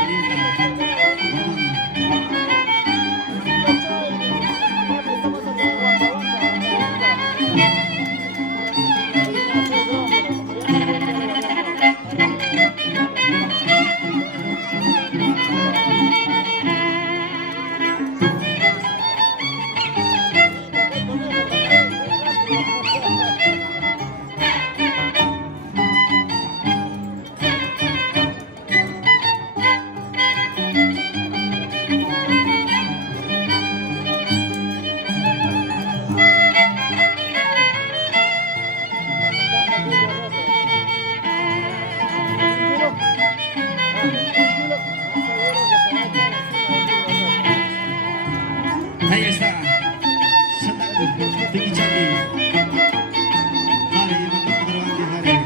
ahí está, Satán Piquichaqui. Hari, mantap penerangan Hari.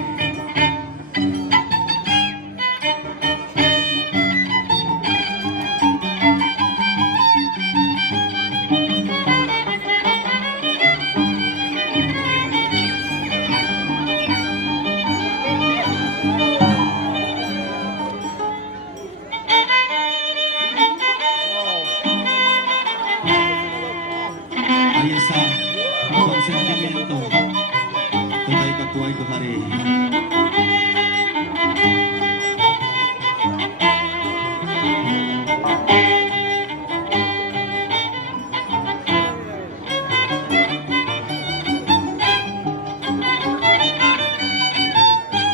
Ahí está, consentimiento. Tunay kakuhay ko hari.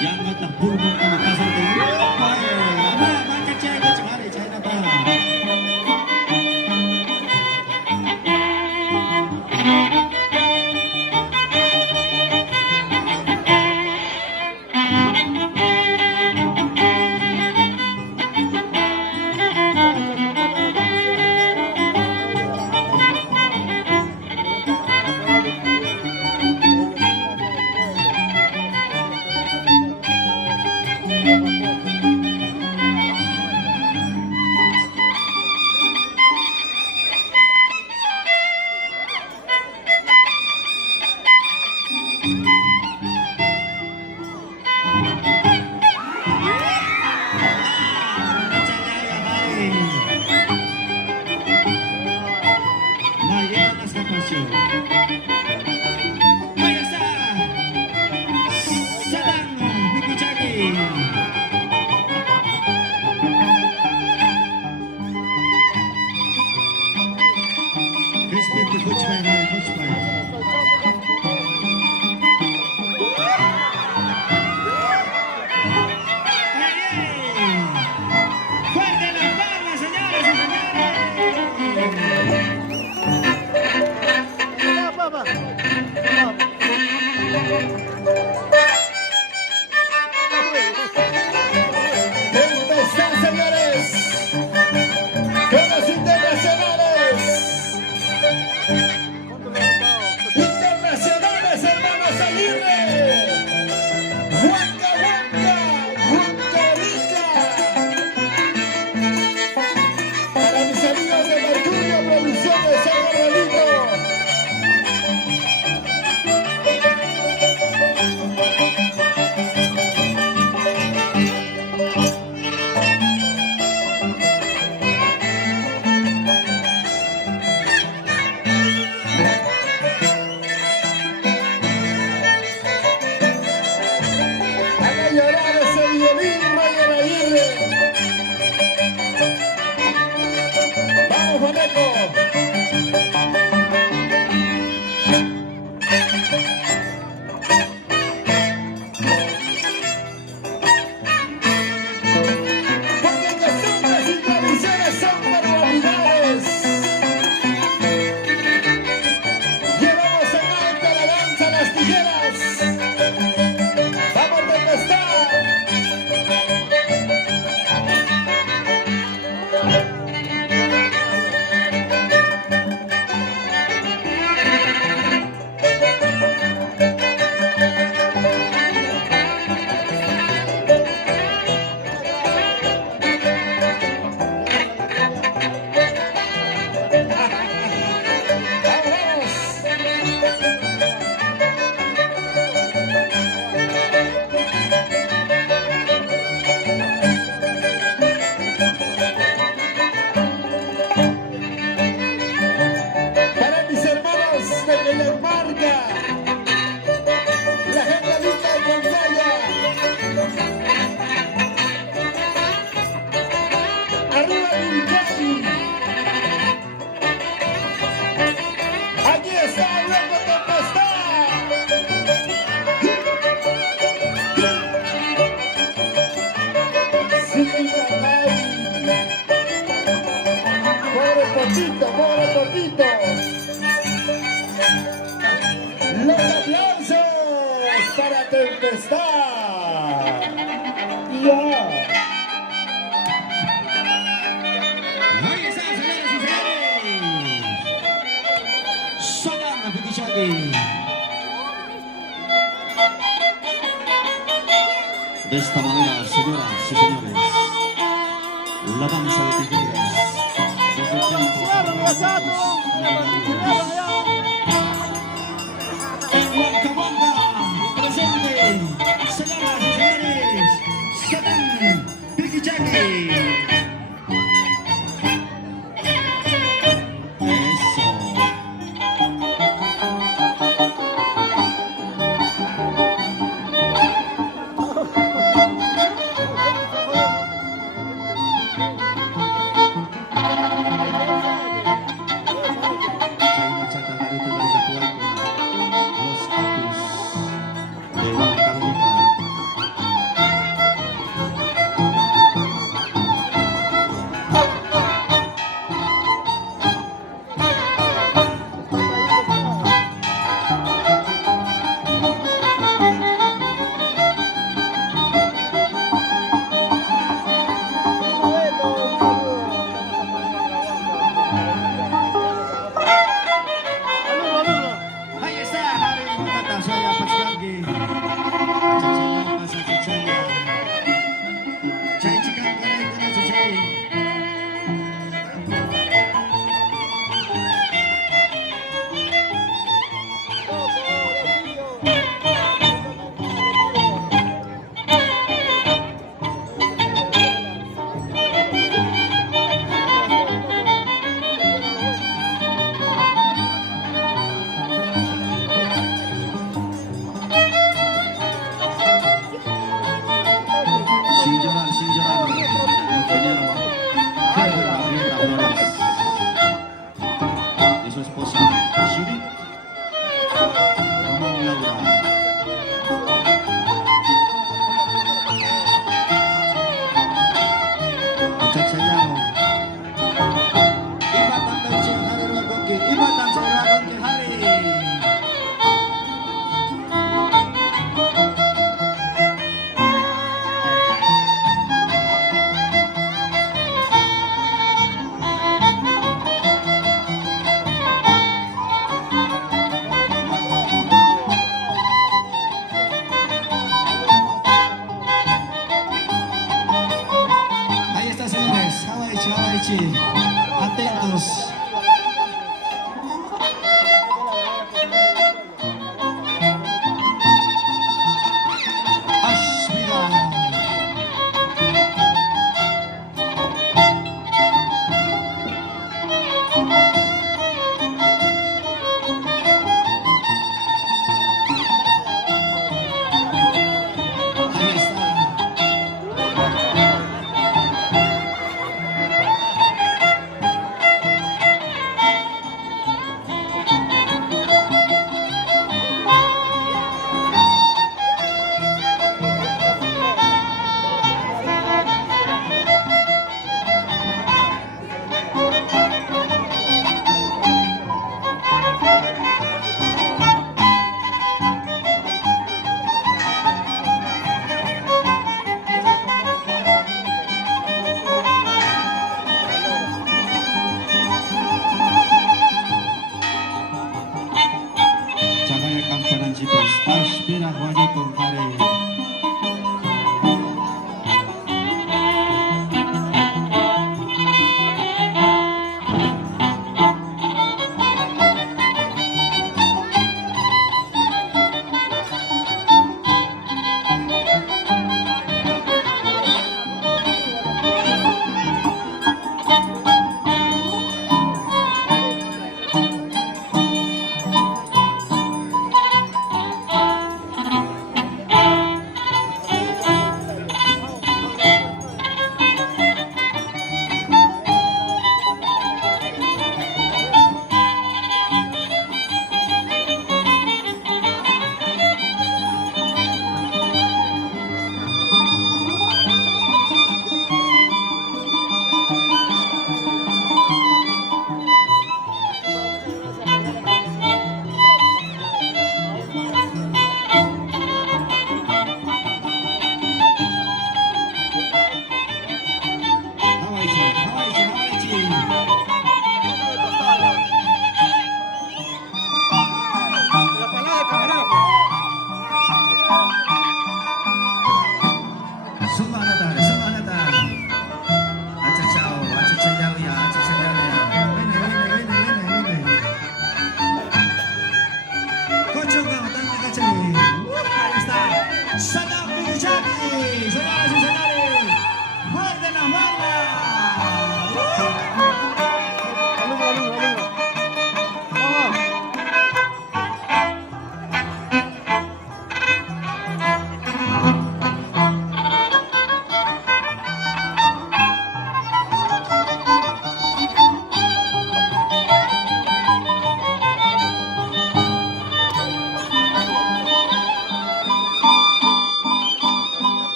Yang matang pulmong kamakasan tayo. Ama, macam China, cemari China ta. Tempestad, señores. Con los internacionales. Internacionales, hermanos Aguirre. Huanca, Huanca, Huanca Rica. Para mis amigos de Mercurio Producciones, San Gabrielito. Haga llorar ese violín, Mayer Aguirre. Vamos, Juaneco. Porque costumbres y tradiciones son barbaridades. Llevamos en alta la danza las tijeras. ¡Vamos, Tempestad! ¡Vamos! Para mis hermanos de Villamarca, la gente linda de Concaya, arriba Vilcay, aquí está el loco Tempestad. Cintia May. Pobre Potito, pobre Potito. Los aplausos para Tempestad. Ya. Ahí está, señoras y señores. Sonando Piquichaqui. De esta manera, señoras y señores, la danza de tijeras. Desde el tiempo en Huancahuanca, presente, señoras y señores, Satán Piquichaqui. Eso. Chayna Chaca Garito Garitapuanco, los Apus de Huancahuanca. Ahí está, Hari Mutata, saya Pachkangi. Chachaya, Masa Chachaya. Chay Chikan, Karay, Karay, Chachay. Sin llorar, ingeniero Javier Arrieta Flores y su esposa Judith Ramón Laura. Chachayao. Ibatan Bensin Hari Ruagongi, Ibatan Saya Ruagongi Hari. Aspira Juanito Karen.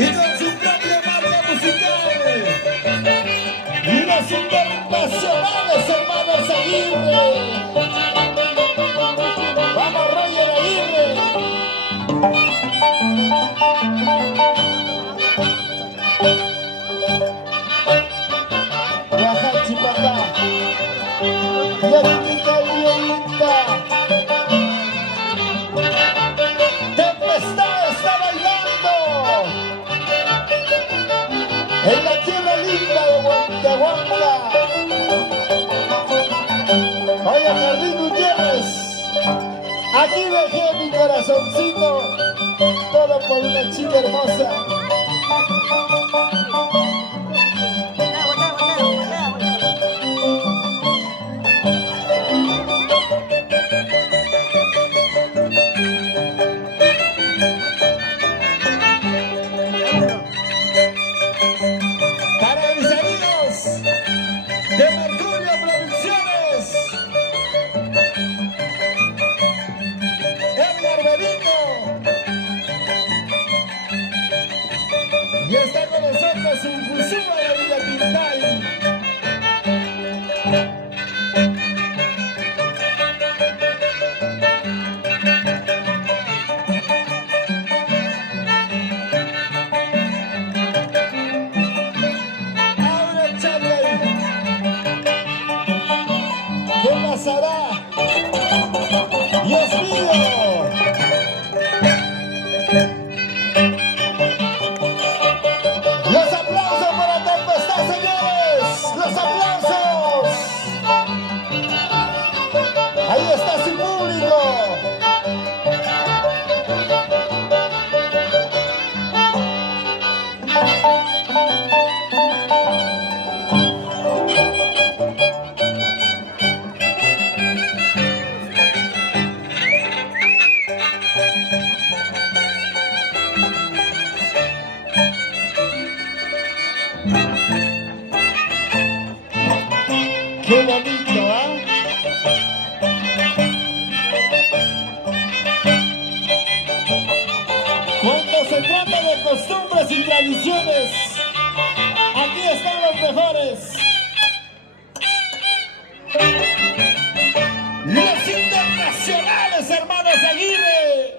Y con su propia marca musical, los internacionales hermanos Aguirre. Vamos, Roger Aguirre. Guajachi, papá. Yaquita y Violita. Tempestad está bailando en la tierra linda de Huancahuanca. Oye, Jardín Gutiérrez, aquí dejé mi corazoncito, todo por una chica hermosa. Para mis amigos de Mercurio Producciones, Edgar Benito, y está con nosotros Infusiva de Villa Tintay. Ahora, Charlie, ¿qué pasará? ¡Dios mío! Los aplausos para Qué bonito, ¿ah? Cuando se trata de costumbres y tradiciones, aquí están los mejores. Los internacionales, hermanos Aguirre.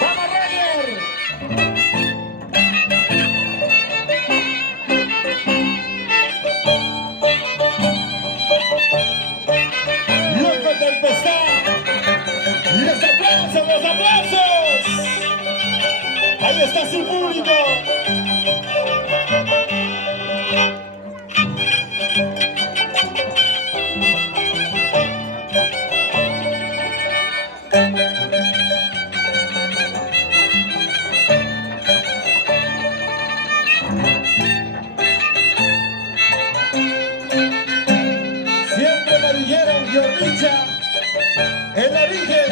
¡Vamos, Roger! ¡Loco Tempestad! ¡Los aplausos, los aplausos! ¡Ahí está su público! Siempre me dijeron que Orricha, el origen,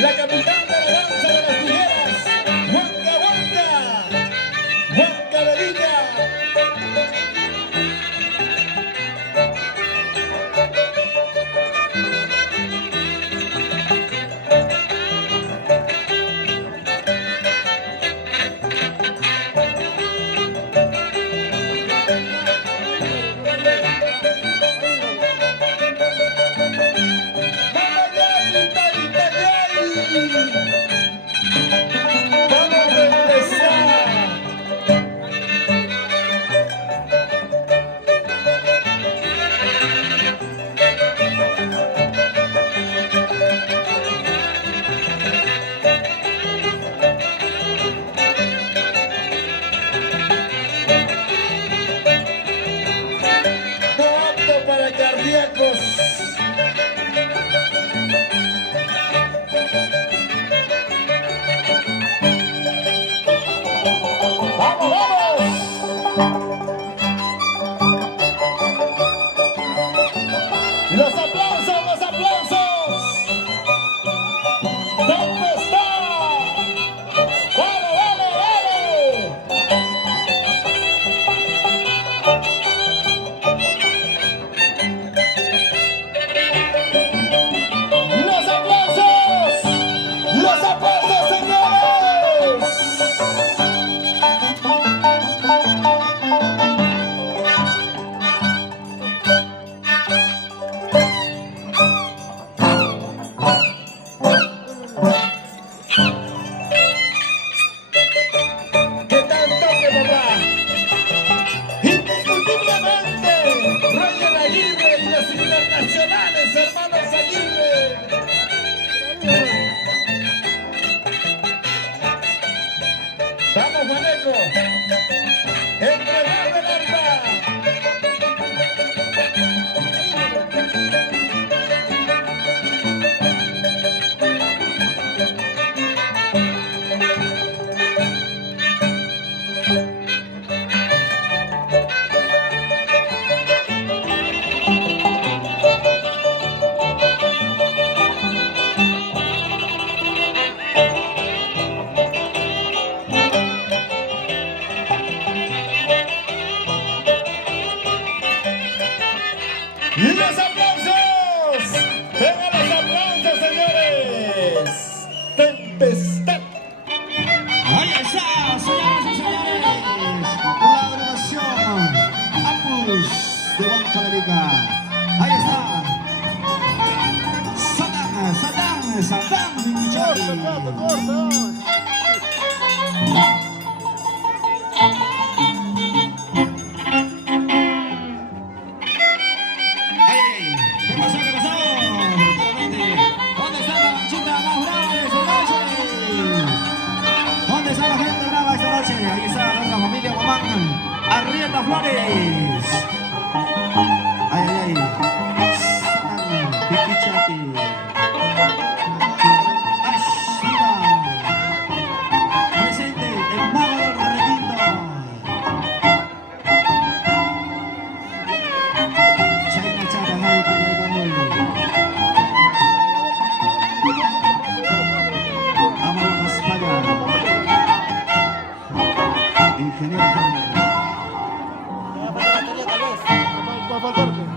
la capital de la danza de las tijeras, Huanca, Huanca, Huanca Verilla. Vamos a empezar. No apto para cardíacos. ¡Vamos, vamos! ¡Los aplausos, los aplausos! ¿Dónde está? ¡Dale, dale, dale! ¡Los aplausos! ¡Los aplausos, señores! ¿Qué tal toque, papá? Indiscutiblemente, Roger Aguirre y los internacionales, hermanos Aguirre. Vamos, Maneco. Entregar el arma. ¡Los aplausos! ¡Vengan los aplausos, señores! ¡Tempestad! Ahí está, señoras y señores. La agrupación Apus de Huanca Verilla. Ahí está. Satán, Michari. ¿Qué pasó? Efectivamente. ¿Dónde está la chica más brava de esta noche? ¿Dónde está la gente brava esta noche? Ahí está la familia Guamán. Arrieta Flores. Ay. Satán, Piquichati. Ashira. Presente el mago del requinto. China Chara, Javi, Pinay, Vámonos para allá. ingeniero Jaime. Le va a faltar batería tal vez. Va a faltar.